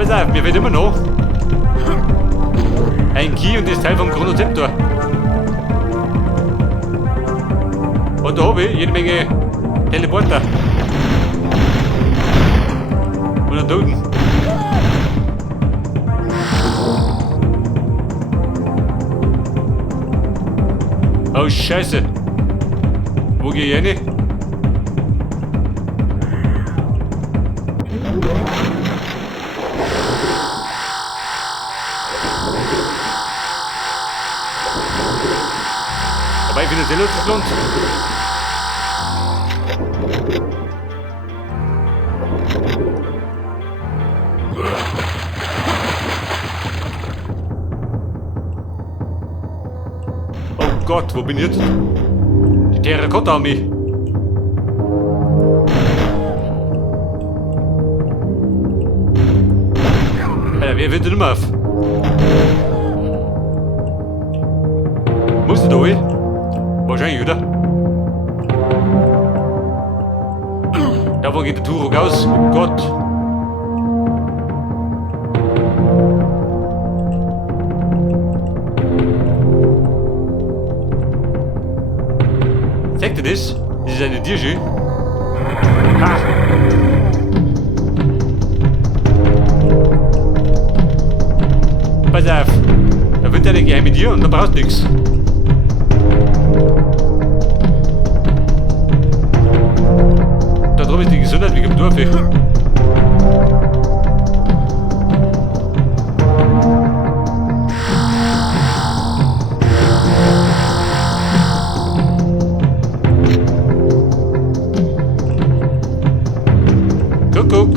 pass auf, mir wird immer noch ein Key und das Teil vom Chronozeptor. Und da habe ich jede Menge Teleporter. Und einen Toten. Oh Scheiße. Wo gehe ich hin? Dabei finanziell hat es gelohnt. Oh Gott, wo bin ich jetzt? Die Terrakotta-Armee. Alter, wer wird denn immer auf? Musst du da hin? Wahrscheinlich, oder? Davon geht der Turok aus. Oh Gott. Seht ihr das? Das ist eine Tierschö. Ha! Pass auf. Da wird eine geheime Tür und da brauchst du nichts. Da drüben ist die Gesundheit wie im Dorf. Guck.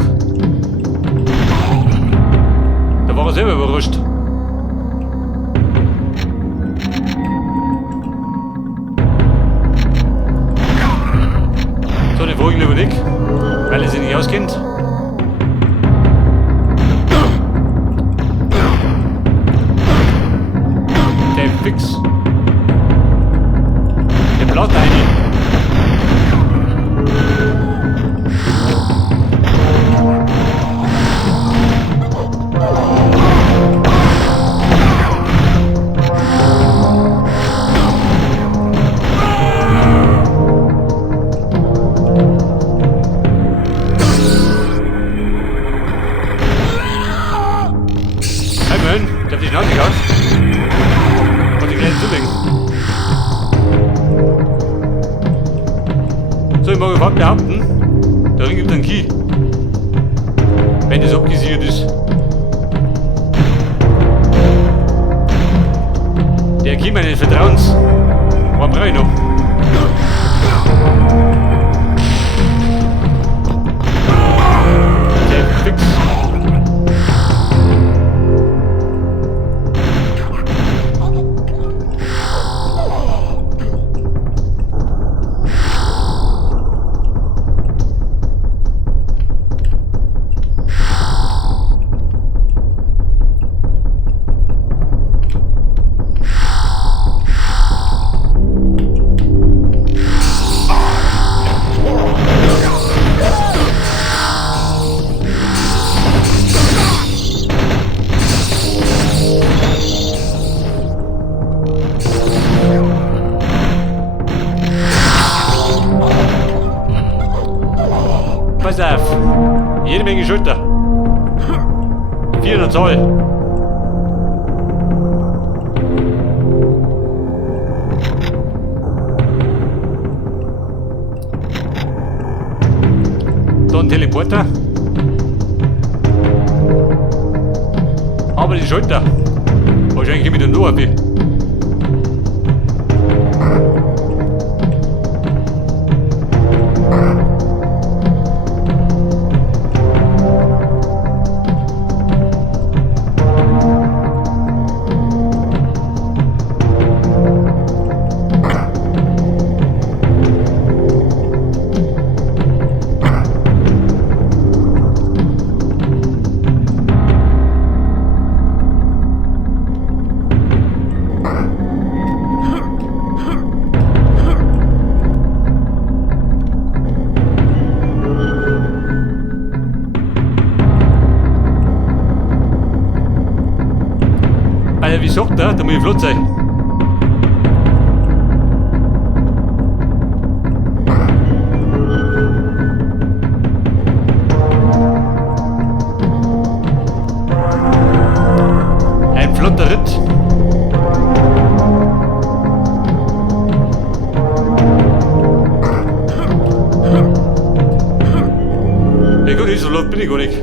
Da war er selber überrascht. So, den Vogel lieber nicht, weil er sich nicht auskennt. Der Fix. Der blaut da eine. Ich hab die Schnauze aus. Und die kleinen zulegen. So, ich mag überhaupt behaupten, der Ring gibt einen Key. Wenn das abgesichert ist. Der Key meines Vertrauens. Was brauche ich noch? Der Fix. Pass auf, jede Menge Schulter. 400 Zoll. So ein Teleporter. Aber die Schulter. Wahrscheinlich mit der Noabi. Wie sagt er? Da muss ich flott sein. Ein flotter Ritt. Ja gut, so laut bin ich gar nicht.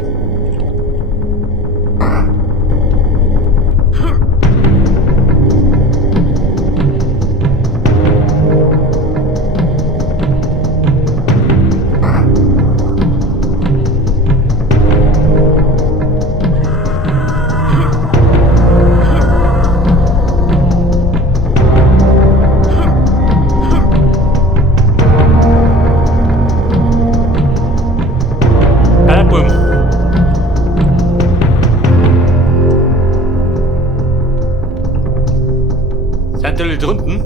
Sind die Leute drunten?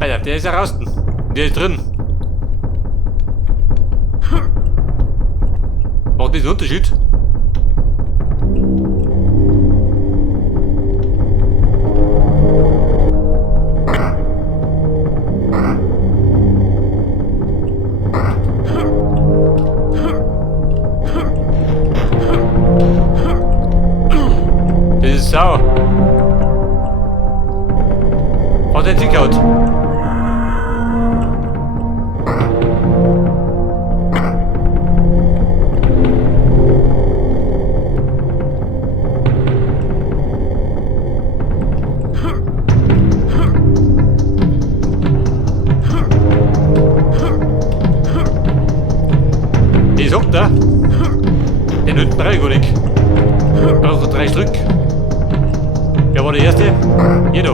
Alter, der ist ja draußen. Der ist drin. Macht das einen Unterschied? Das ist sauer. Hat er sich gehaut? Die sagt er. Den hinten brauche ich gar nicht. Ich brauche 3 Stück. Wer war der Erste? Jeder.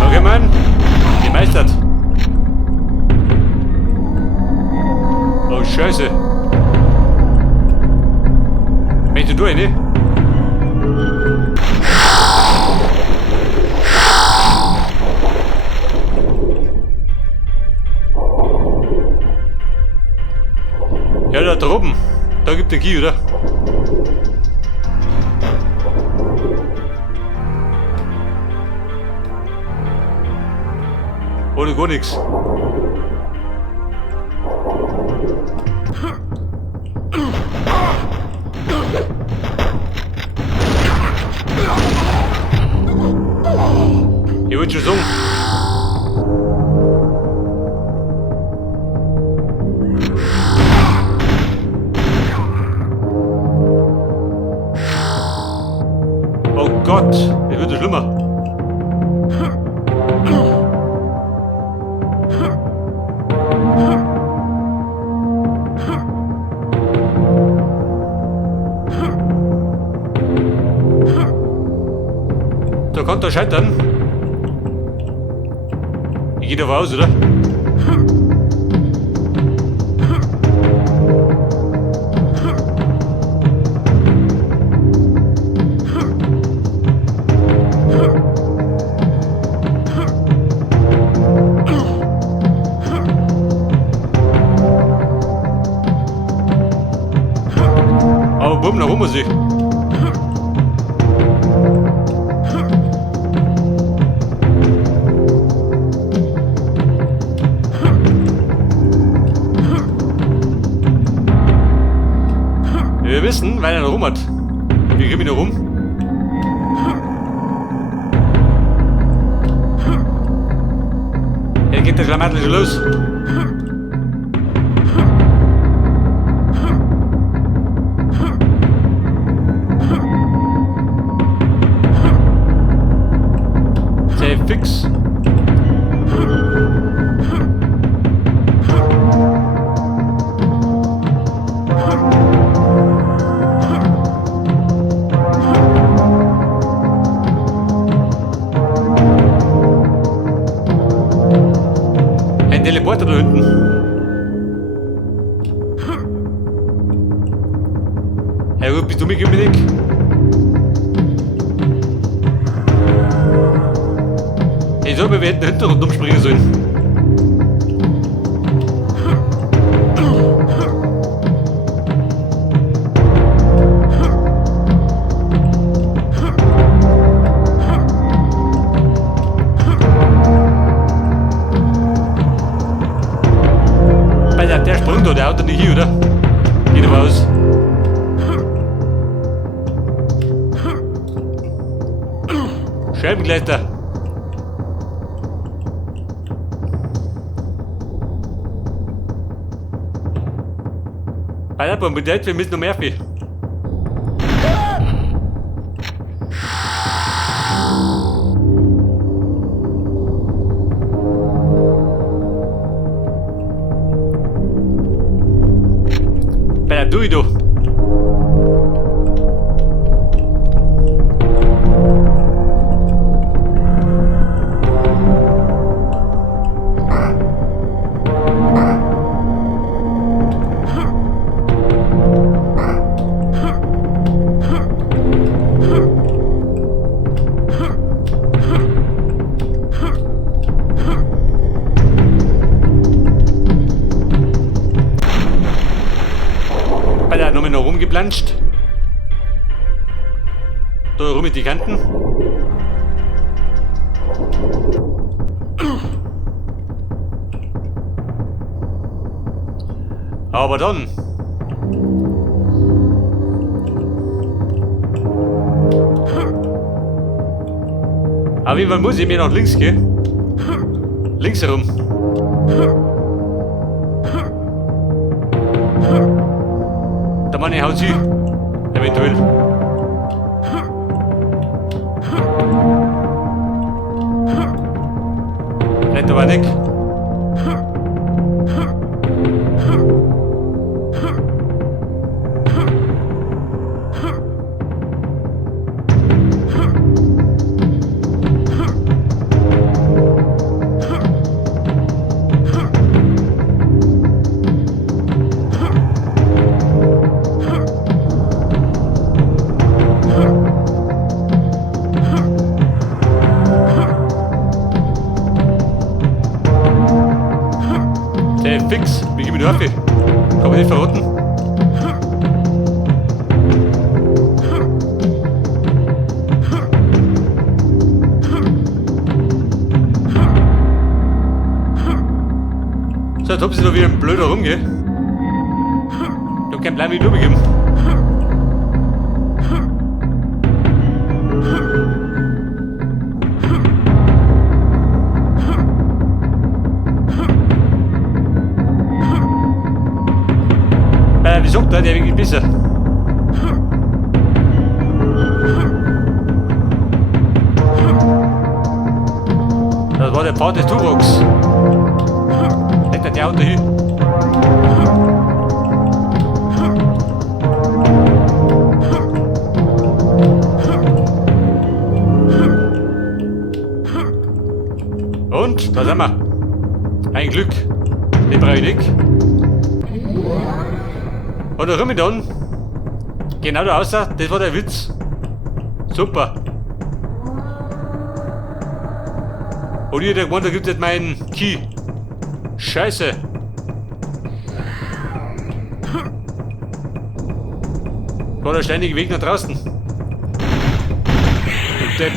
Okay, Mann. Gemeistert. Oh, Scheiße. Möchtest du eine? Ja, da droben. Da gibt es den Key, oder? Oder gar nichts. Ich würde schon sagen. Oh Gott, es wird schlimmer. Da kann der scheitern. Ich gehe davon aus, oder? Aber bumm, nach oben sie. Wir wissen, weil er noch rum hat. Wie kriegen wir noch rum? Jetzt geht der Schlamassel schon los. Sehr fix. weiter da hinten. Hey, wo bist du mit Dominik? Ich sag mir, wir hätten den Hintergrund umspringen sollen. Der springt da, der haut da nicht hin, oder? Geht aber aus. Scheibengleiter. Alter, Bombe, wir müssen noch mehr viel. Bleib du. Alter, nochmal noch rumgeplanscht. Da rum mit die Kanten. Aber dann. Auf jeden Fall muss ich mir nach links gehen. Links herum. Der Mann haut sie. Eventuell. Vielleicht aber weg. Fix, wie gib mir die Waffe. Kann man nicht verrotten. So, jetzt hab ich noch wieder ein blöder rumgehen. Ich hab keinen Plan, wie ich durchgegeben. Wie sagt der wirklich besser? Das war der Pfad des Turoks. Hätte der unter hin. Und, da sind wir. Ein Glück. Den brauche ich nicht. Und der Rumidon, genau da außer, das war der Witz. Super. Und hier der da gibt es meinen Key. Scheiße. War der ständige Weg nach draußen. Und Depp.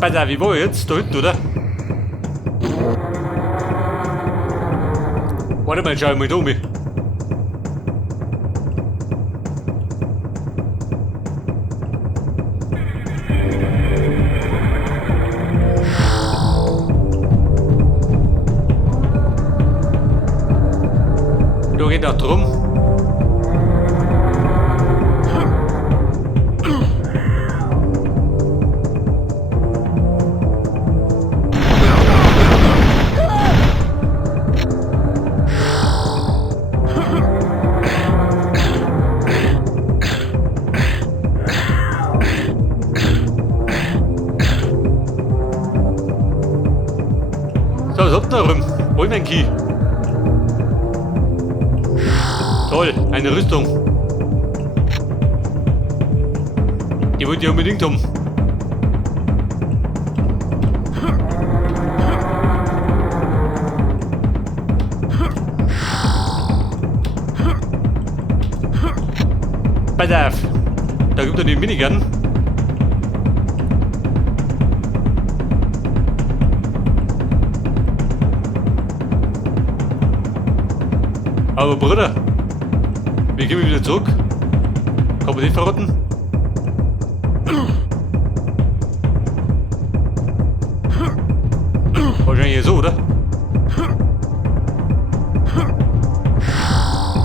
Alter, wie war ich jetzt? Da hinten, oder? Warte mal, schau mal da um. Da geht auch drum. Key. Toll, eine Rüstung. Die wollte ich unbedingt haben. Pass auf. Da gibt es den Minigun. Aber Bruder, wie gehen wir wieder zurück? Kann man nicht verraten? Wahrscheinlich so, oder?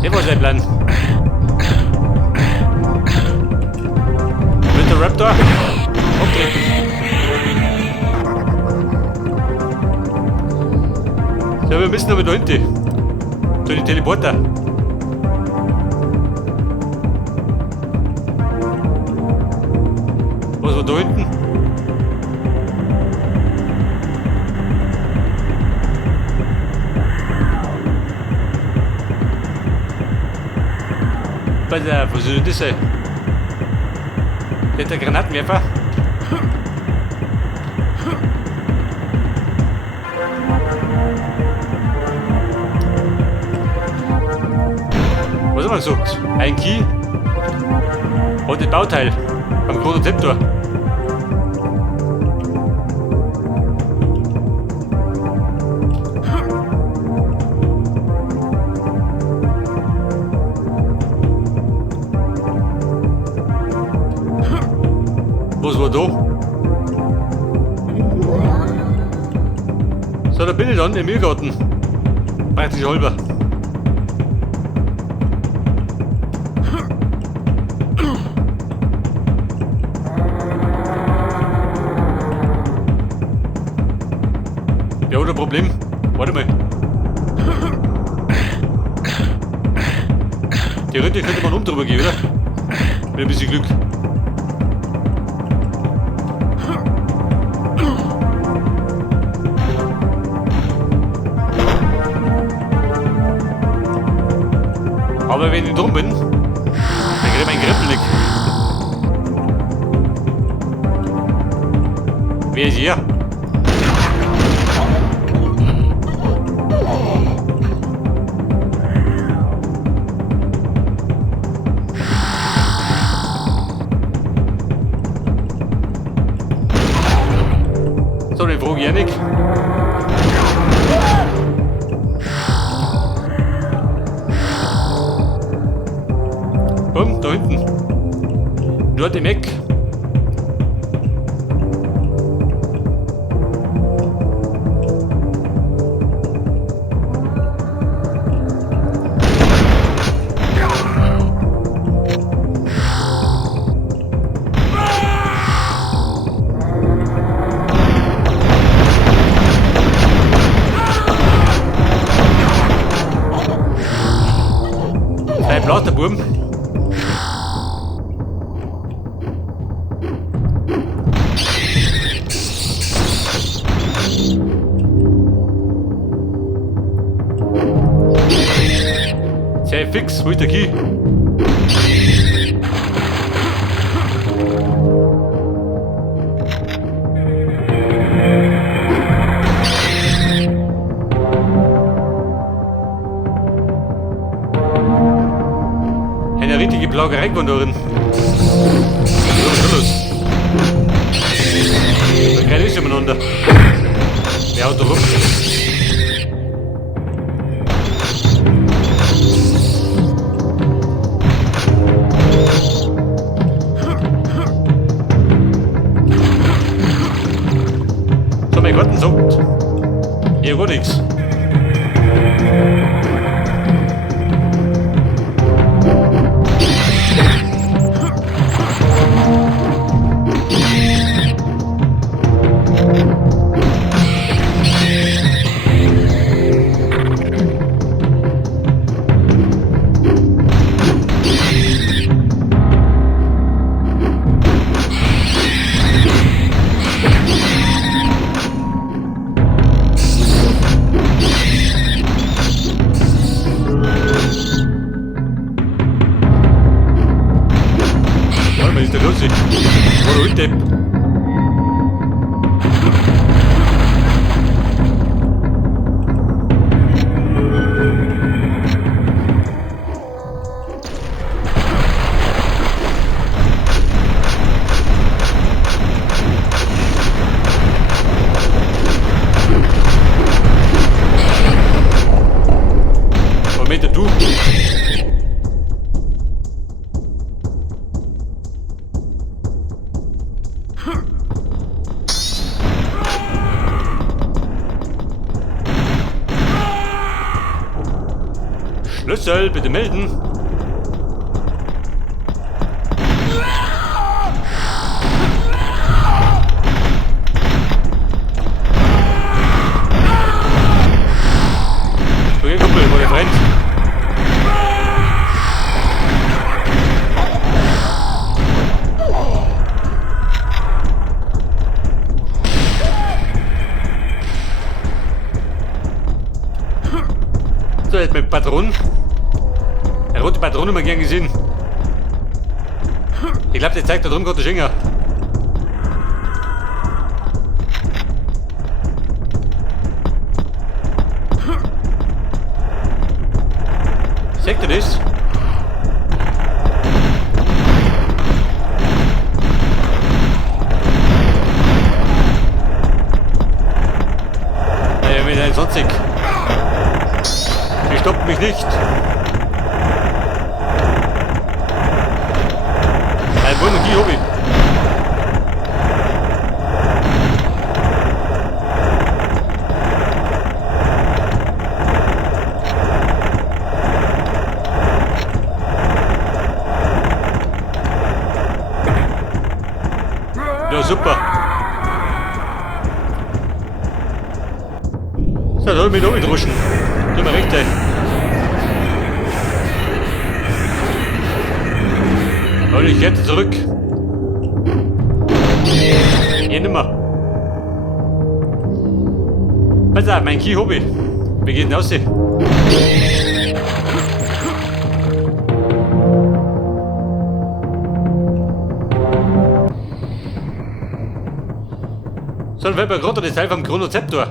Das war sein Plan. Mit der Raptor auftreten. So, wir müssen aber da hinten. Zu den Teleporter. Was war da hinten? Pass auf, was soll das sein? Der Granatenwerfer? Was haben wir gesagt? Ein Key und ein Bauteil am Chronozeptor. Was war da? So, da bin ich dann im Mühlgarten. Praktisch halber. Ja, oder Problem? Warte mal. Theoretisch könnte man drüber gehen, oder? Mit ein bisschen Glück. Aber wenn ich drum bin, dann krieg ich meinen Grippel nicht. Wer ist hier? So, den frage ich ja nicht. Bumm, da hinten. Dort im Eck. Ein Blaster, Buben. Sehr fix, wo ist der Key? Eine richtige Plagerei geworden darin. Los. Wir kriegen nicht umeinander. Wer haut da rum? So, mein Garten sagt, hier gar nichts. Wo du Depp. Moment, du. Schlüssel, bitte melden. Okay, Kumpel, wo der brennt. So, jetzt mit Patronen. Eine rote Patrone mal gern gesehen. Ich glaube, der zeigt da drüben gerade den Finger. Seht ihr das? Mit einem Sonstig. Die stoppt mich nicht. Ein Wunder, die Hobby. Ja, super. So, da hol mich noch mitruschen. Tu mir recht, ey. Und ich jetzt zurück. Hier nimmer. Pass auf, mein Key-Hobby. Wie geht denn aus? So, dann fällt mir gerade das Teil vom Chronozeptor.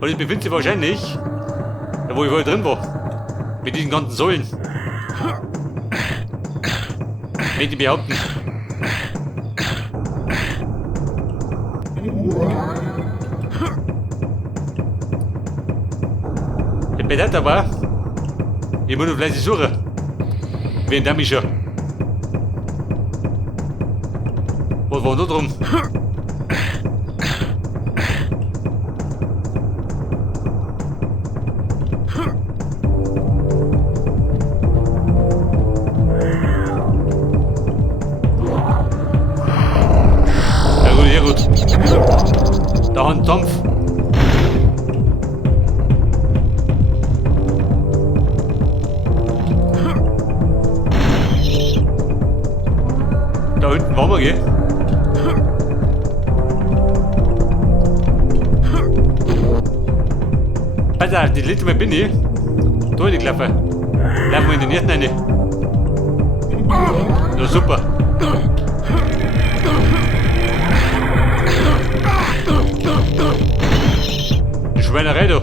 Und es befindet sich wahrscheinlich, da wo ich vorher drin war. Mit diesen ganzen Säulen. Wenn die behaupten. Das bedeutet aber, ich muss noch fleißig suchen. Wen der mich schon. Was war da drum? Da ein Dampf. Da unten waren wir, gell? Pass auf, das letzte Mal bin ich da reingelaufen. Laufen wir in den ersten rein. Ja, super. Die Schweinerei da.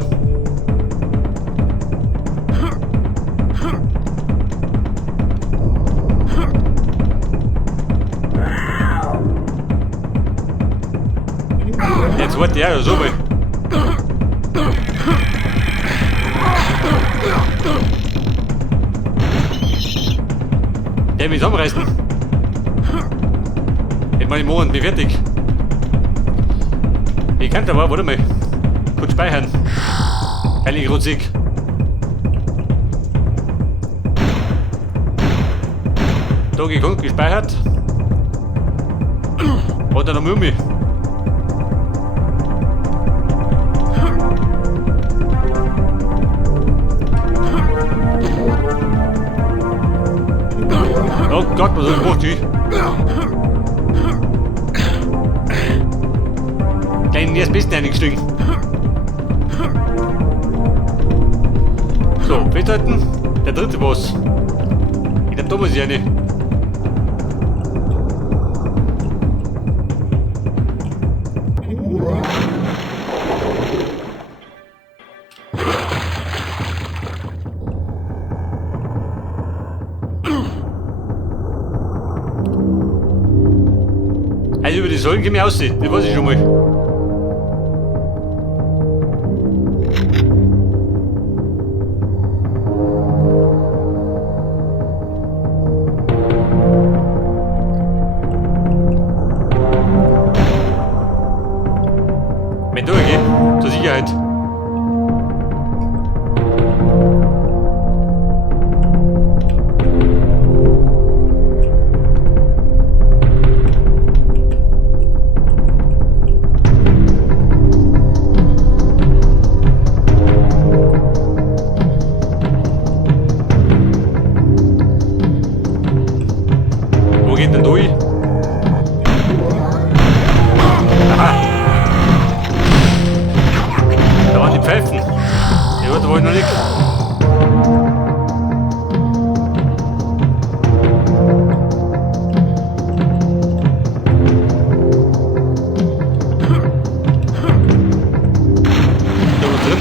Jetzt warte ich auch so mal. Der will mich zusammenreißen. Hätte mal im Monat bin fertig. Ich kann aber, warte mal. Kurz speichern. Heilige Rutzig. Da geguckt, gespeichert. Hat er noch Mumi. Oh Gott, was ist das? Kleinen erst besten eingestiegen. So, festhalten. Der dritte Boss. Ich glaube, da muss ich eine. Also über die Säulen kann ich aussehen, das weiß ich schon mal. Wenn durchgehen, zur Sicherheit. Wo geht denn durch? Aha! Da waren die Pfeifen. Ja, da war ich noch nicht. Da was drin.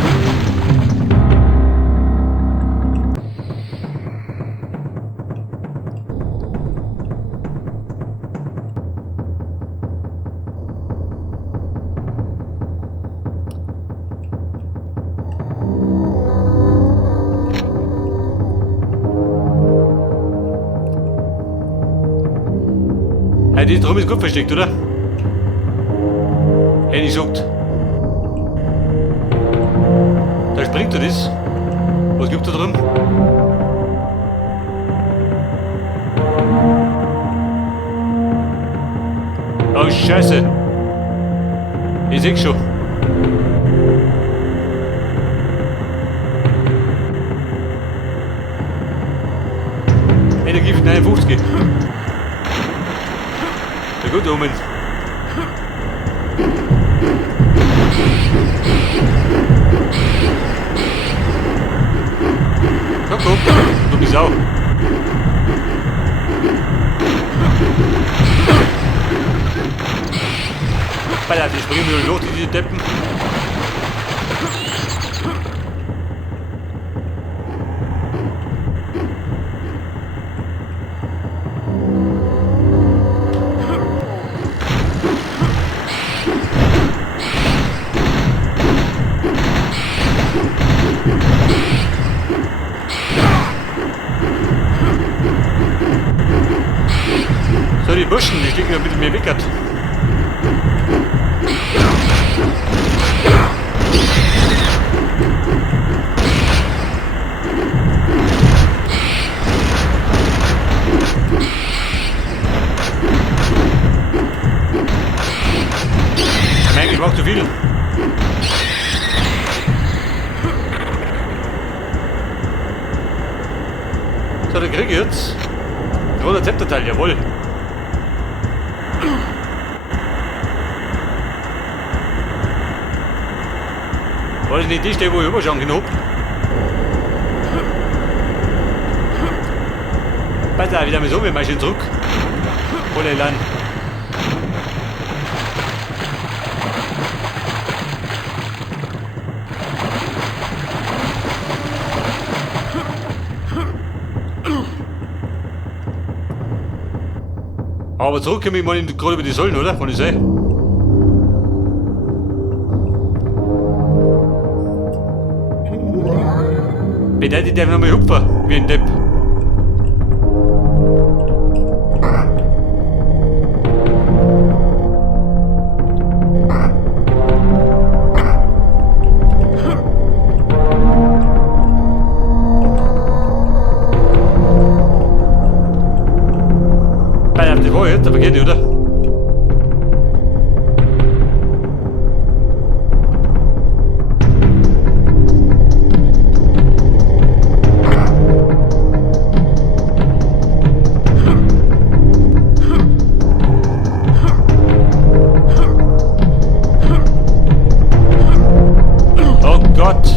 Hey, die drum ist gut versteckt, oder? Hätte ich gesagt. Da springt er das. Was gibt da drin? Oh, Scheiße. Ich seh's schon. Energie für 59. Der gute Omen. Komm, du bist auch. Alter, die springen nur los, diese Deppen. So, die Burschen, die stecken ja ein bisschen mehr weg. Nein, ich brauche zu viel. So, dann kriege ich jetzt ein roter Zepterteil, jawohl. War das nicht die Stelle, wo ich überschauen kann? Pass auf, wieder mal so, wir machen zurück. Volle Land. Aber zurück komme ich mal gerade über die Säulen, oder? Kann ich sehen? Bedeutet, der nochmal hupfen, wie ein Depp. Das war jetzt, aber geht nicht, oder? Oh Gott!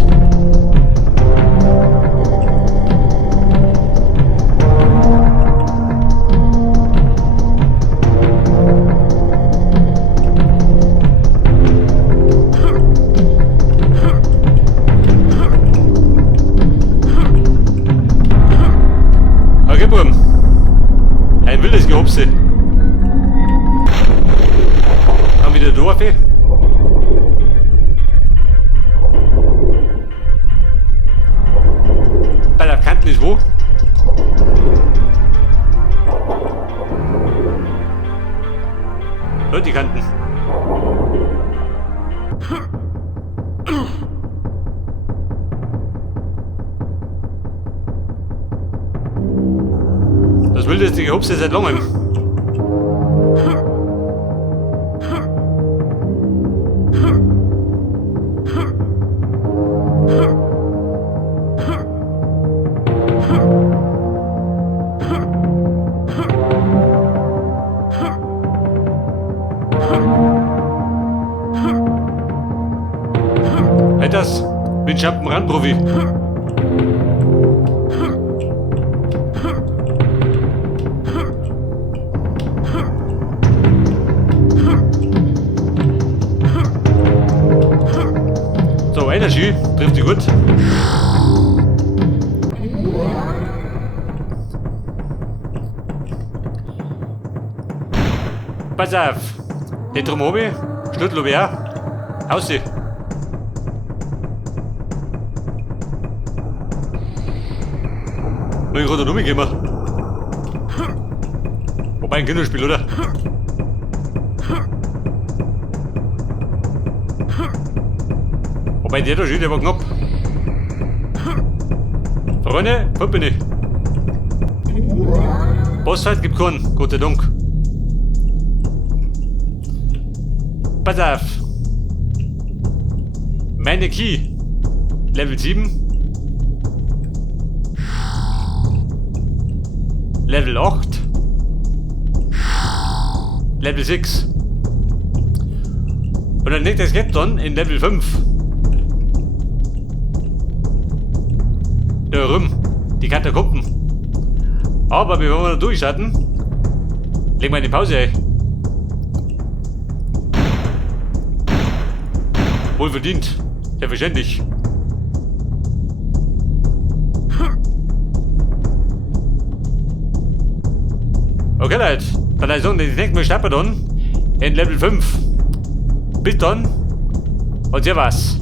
Leute, die Kanten. Das wildeste Gehupse seit langem. Hey, das bin ich am Randprofi. So, Energy trifft die gut. Pass auf. Nicht drum oben. Schlüssel wer? Aus sie. Ich gerade noch mitgehen. Wobei ein Kinderspiel, oder? Wobei der da steht, der war knapp. Freunde, wo bin ich? Bossfight gibt keinen, Gott sei Dank. Pass auf. Meine Key. Level 7. Level 8. Level 6. Und dann liegt das jetzt dann in Level 5. Da rum. Die Katakomben. Aber bevor wir da durchschatten, legen wir eine Pause ein. Wohlverdient. Selbstverständlich. Okay Leute, dann also das nächste Mal starten wir dann in Level 5. Bis dann und servus.